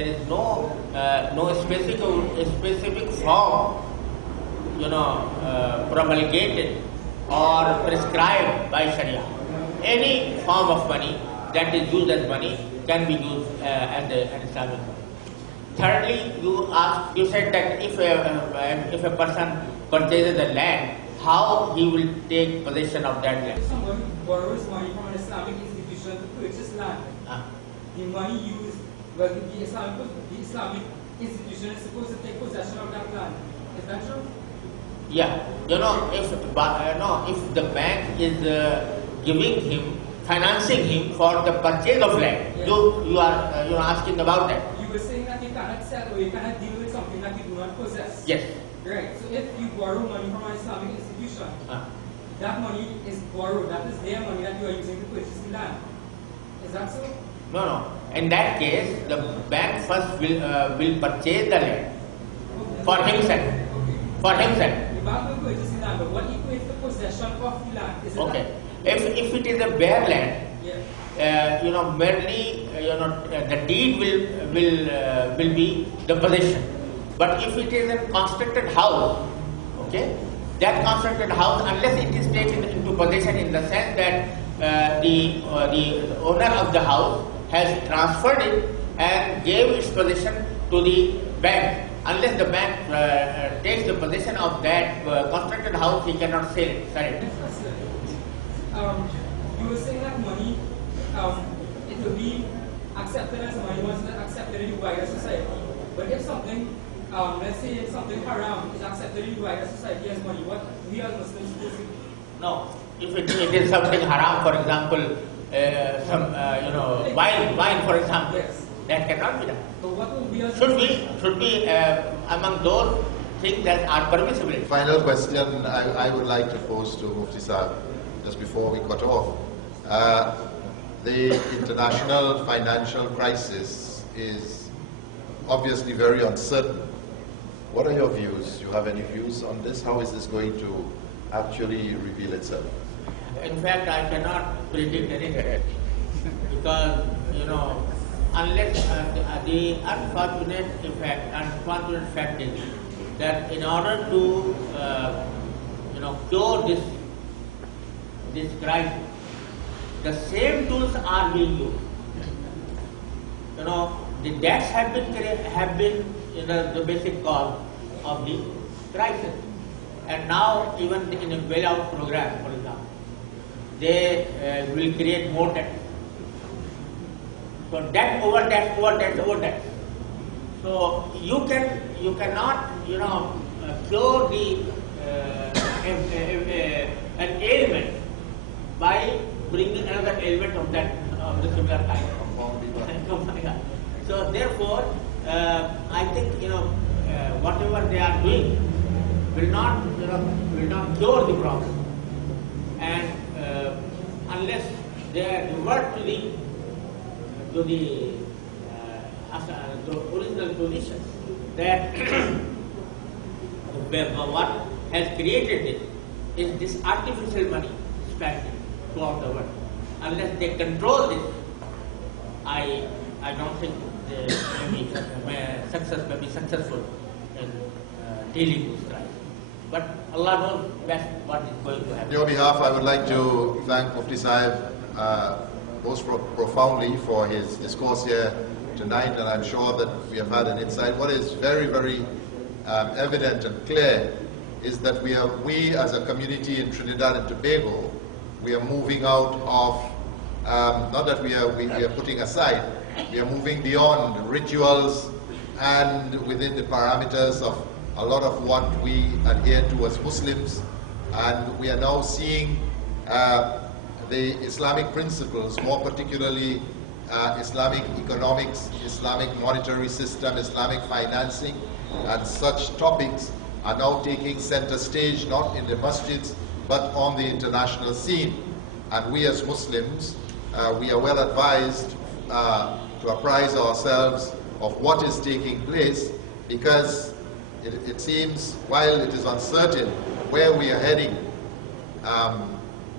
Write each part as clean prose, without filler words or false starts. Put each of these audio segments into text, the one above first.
There is no specific form, promulgated or prescribed by Sharia. Any form of money that is used as money can be used as an Islamic money. Thirdly, you said that if a person purchases a land, how he will take possession of that land. If someone borrows money from an Islamic institution to purchase land, the money used, well, the Islamic institution is supposed to take possession of that land. Is that true? Yeah, if the bank is giving him, financing him for the purchase of land, yes. you are asking about that. You were saying that you cannot sell or you cannot deal with something that you do not possess. Yes. Right. So if you borrow money from an Islamic institution, that money is borrowed. That is their money that you are using to purchase the land. Is that so? No. In that case, the bank first will purchase the land for himself. Okay. For himself. The bank will purchase the land, but what equates the possession of the land? Is it Okay. That? If it is a bare land, Yeah. merely the deed will be the possession. But if it is a constructed house, okay, that constructed house, unless it is taken into possession in the sense that the owner of the house has transferred it and gave its possession to the bank, unless the bank takes the possession of that constructed house, he cannot sell it. You were saying that money, it will be accepted as money once it's accepted in the wider society. But if something, let's say something haram is accepted in the wider society as money, what we as Muslims supposed to do? No, if it is something haram, for example, wine, for example, Yes. that cannot be done. So what will we as Should be among those things that are permissible. Final question I would like to pose to Mufti Sahib just before we cut off. The international financial crisis is obviously very uncertain. What are your views? You have any views on this? How is this going to actually reveal itself? In fact, I cannot predict anything because unless the unfortunate fact is that in order to cure this crisis, the same tools are being used. The debts have been the basic cause of the crisis, and now even in a bailout program, for example, they will create more debt. So debt over debt over debt over debt. So you cannot cure the an ailment by bringing another ailment of the similar kind. So therefore, I think whatever they are doing will not cure the problem, and unless they revert to the original position that what has created it is this artificial money spending throughout the world. Unless they control this, I don't think they may be successful in dealing with this crisis. But Allah knows best what is going to happen. On your behalf, I would like to thank Mufti Sahib most profoundly for his discourse here tonight, and I'm sure that we have had an insight. What is very, very evident and clear is that we as a community in Trinidad and Tobago, we are moving out of, not that we are putting aside, we are moving beyond rituals and within the parameters of a lot of what we adhere to as Muslims, and we are now seeing the Islamic principles, more particularly Islamic economics, Islamic monetary system, Islamic financing, and such topics are now taking center stage, not in the masjids, but on the international scene. And we as Muslims, we are well advised to apprise ourselves of what is taking place, because it seems, while it is uncertain where we are heading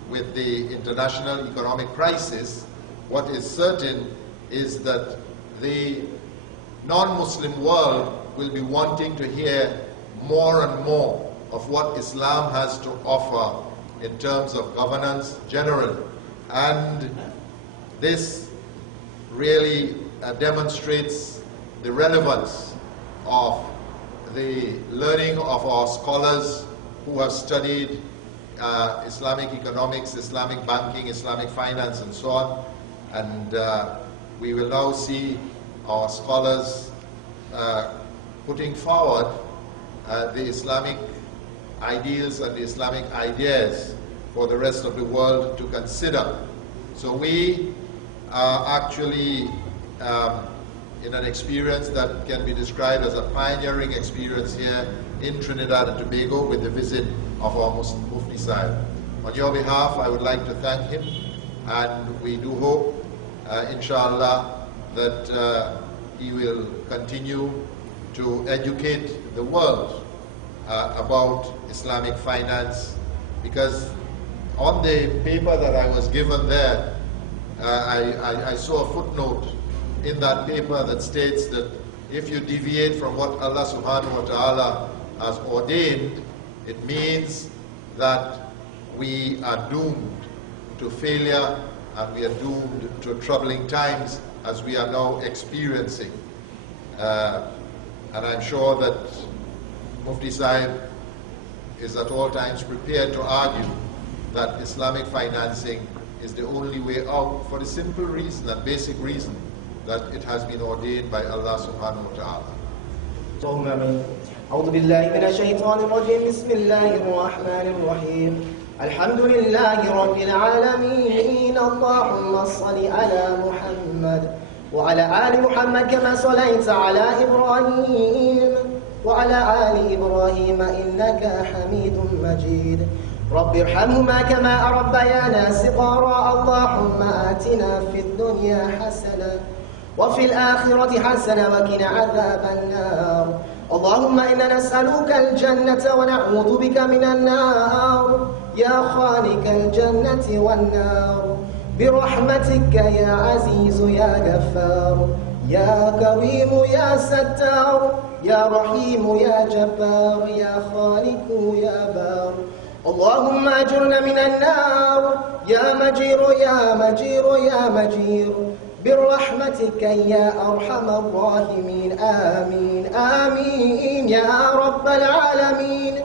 with the international economic crisis, what is certain is that the non-Muslim world will be wanting to hear more and more of what Islam has to offer in terms of governance generally. And this really demonstrates the relevance of the learning of our scholars who have studied Islamic economics, Islamic banking, Islamic finance, and so on. And we will now see our scholars putting forward the Islamic ideals and the Islamic ideas for the rest of the world to consider. So we are actually in an experience that can be described as a pioneering experience here in Trinidad and Tobago with the visit of our Mufti Sahib. On your behalf, I would like to thank him, and we do hope, inshallah, that he will continue to educate the world about Islamic finance, because on the paper that I was given there, I saw a footnote in that paper that states that if you deviate from what Allah subhanahu wa ta'ala has ordained, it means that we are doomed to failure and we are doomed to troubling times as we are now experiencing. And I'm sure that Mufti Sahib is at all times prepared to argue that Islamic financing is the only way out, for the simple reason and basic reason that it has been ordained by Allah subhanahu wa ta'ala. اللهم امين. أعوذ بالله من الشيطان الرجيم. بسم الله الرحمن الرحيم. الحمد لله رب العالمين. اللهم صل على محمد وعلى آل محمد كما صليت على إبراهيم وعلى آل إبراهيم إنك حميد مجيد. رب ارحمهما كما ربيانا صغارا. اللهم آتنا في الدنيا حسنة وفي الآخرة حسنة وقنا عذاب النار. اللهم إنا نسألك الجنة ونعوذ بك من النار يا خالق الجنة والنار برحمتك يا عزيز يا غفار يا كريم يا ستار يا رحيم يا جبار يا خالق يا بار. اللهم أجرنا من النار يا مجير يا مجير يا مجير برحمتك يا أرحم الراحمين. آمين آمين يا رب العالمين.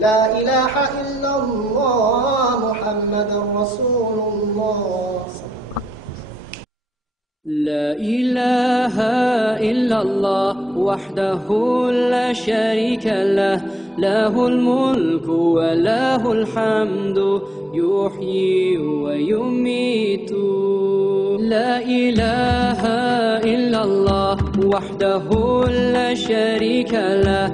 لا إله إلا الله محمد رسول الله. لا إله إلا الله وحده لا شريك له له الملك وله الحمد يحيي ويميت. لا إله إلا الله وحده لا شريك له